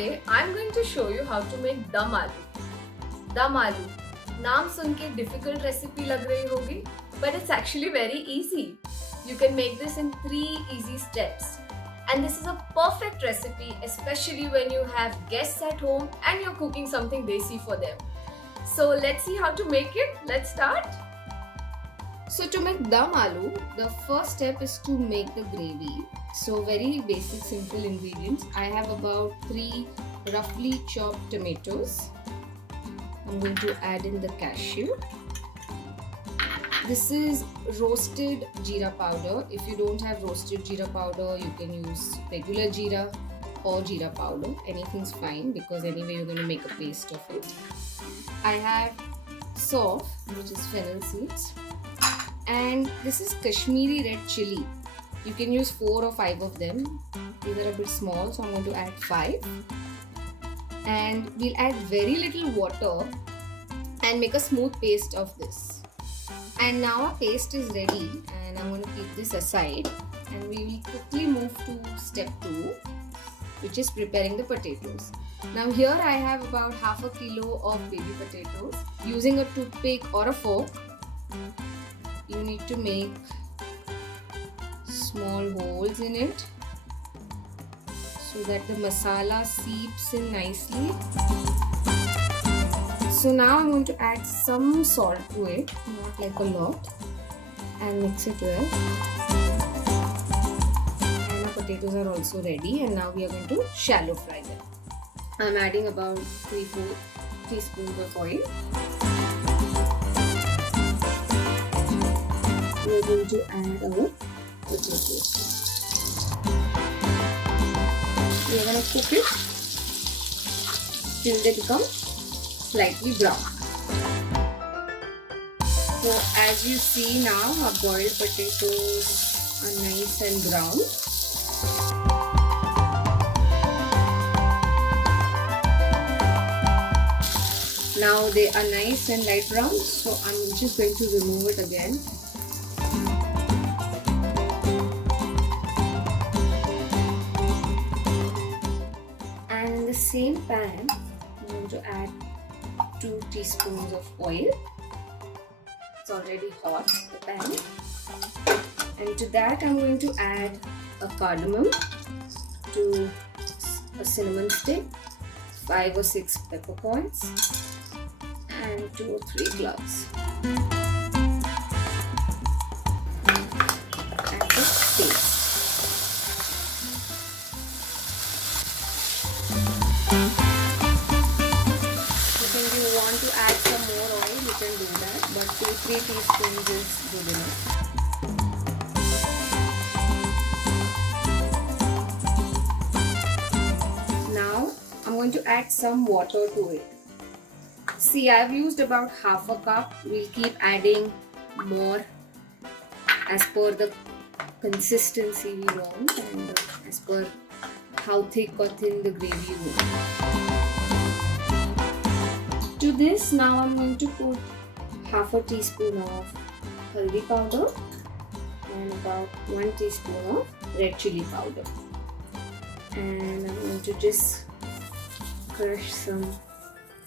today I'm going to show you how to make Dum Aloo. Dum Aloo. नाम सुन के difficult recipe लग रही होगी, but it's actually very easy. You can make this in 3 easy steps. And this is a perfect recipe, especially when you have guests at home and you're cooking something desi for them. So let's see how to make it. Let's start. So to make Dum Aloo, the first step is to make the gravy. So very basic, simple ingredients. I have about 3 roughly chopped tomatoes. I'm going to add in the cashew. This is roasted jeera powder. If you don't have roasted jeera powder, you can use regular jeera or jeera powder. Anything's fine because anyway you're going to make a paste of it. I have Tsp, which is Fennel Seeds. And this is Kashmiri Red Chilli. You can use 4 or 5 of them. These are a bit small, so I'm going to add 5. And we'll add very little water and make a smooth paste of this. And now our paste is ready, and I'm going to keep this aside. And we will quickly move to step 2, which is preparing the potatoes. Now here I have about half a kilo of baby potatoes. Using a toothpick or a fork, you need to make small holes in it so that the masala seeps in nicely. So now I'm going to add some salt to it, not like a lot, and mix it well. And our potatoes are also ready, and now we are going to shallow fry them. I'm adding about 3-4 teaspoons of oil. We are going to add our potatoes. We are going to cook it till they become slightly brown. So as you see now, our boiled potatoes are nice and brown. Now they are nice and light brown, so I'm just going to remove it again. And in the same pan, I'm going to add 2 teaspoons of oil. It's already hot, the pan. And to that I'm going to add a cardamom, to a cinnamon stick, 5 or 6 peppercorns, and 2 or 3 cloves. And the paste. If you want to add some more oil, you can do that, but 2-3 teaspoons is good enough. Now I'm going to add some water to it. See, I've used about half a cup. We'll keep adding more as per the consistency we want and as per how thick or thin the gravy will be. To this, now I'm going to put half a teaspoon of haldi powder and about 1 teaspoon of red chilli powder. And I'm going to just crush some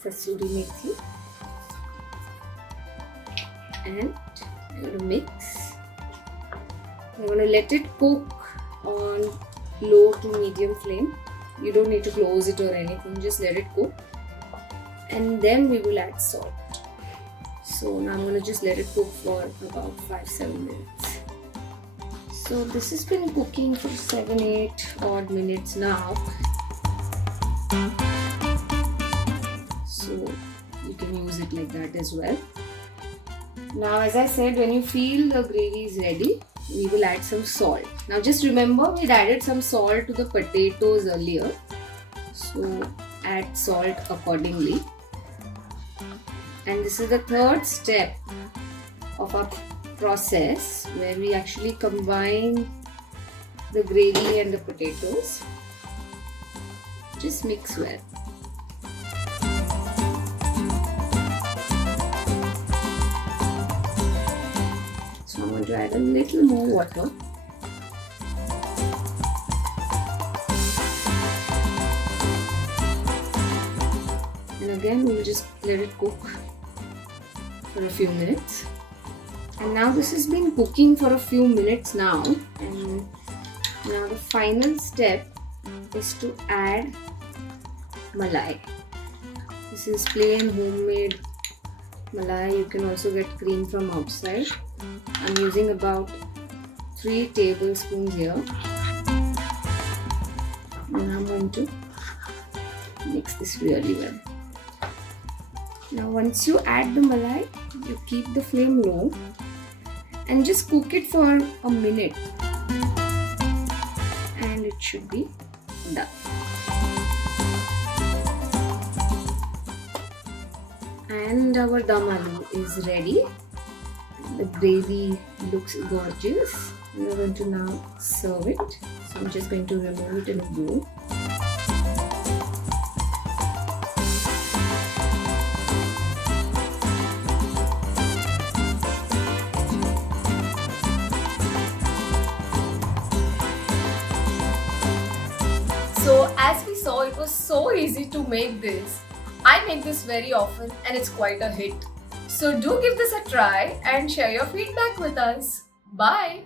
Kasuri Methi and I'm going to mix. I'm going to let it cook on low to medium flame. You don't need to close it or anything, just let it cook. And then we will add salt. So now I'm going to just let it cook for about 5-7 minutes. So this has been cooking for 7-8 odd minutes now. So you can use it like that as well. Now, as I said, when you feel the gravy is ready, we will add some salt. Now just remember, we added some salt to the potatoes earlier. So add salt accordingly. And this is the third step of our process where we actually combine the gravy and the potatoes. Just mix well. So I'm going to add a little more water. again we'll just let it cook for a few minutes. And now this has been cooking for a few minutes now, and now the final step is to add malai. This is plain homemade malai. You can also get cream from outside. I'm using about 3 tablespoons here. And I'm going to mix this really well. Now once you add the malai, you keep the flame low and just cook it for a minute, and it should be done. And our dum aloo is ready. The gravy looks gorgeous. We're going to now serve it. So I'm just going to remove it in a bowl. So as we saw, it was so easy to make this. I make this very often and it's quite a hit. So do give this a try and share your feedback with us. Bye!